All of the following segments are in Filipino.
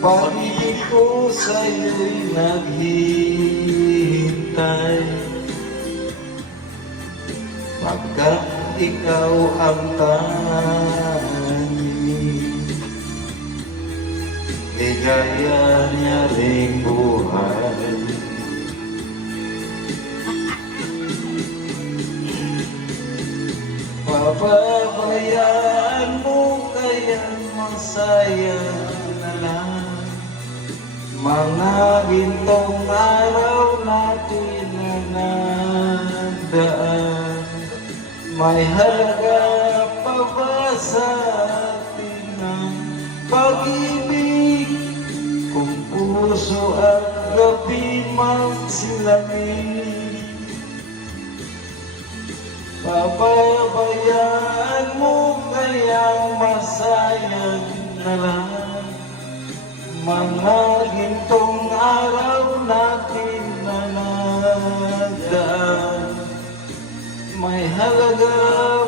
Pag-ibig ko sa'yo'y naghihintay, pagkat ikaw ang tanging ligaya niya ring buhay. Papabayaan mo kayang masaya na lang mga gintong araw natin na nagdaan. May halaga pa ba sa atin ang pag-ibig kung puso at gabi magsilamig? Papabayaan mo kayang masayang na lang mga gintong araw natin na nagdaan. May halaga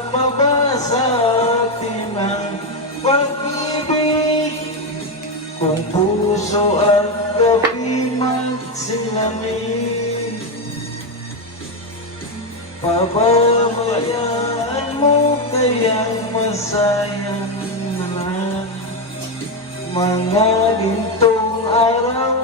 pa ba sa atin ang pag-ibig kung puso at gabi magsilamig? Pababayaan mo kayang masayang na lang mga gintong araw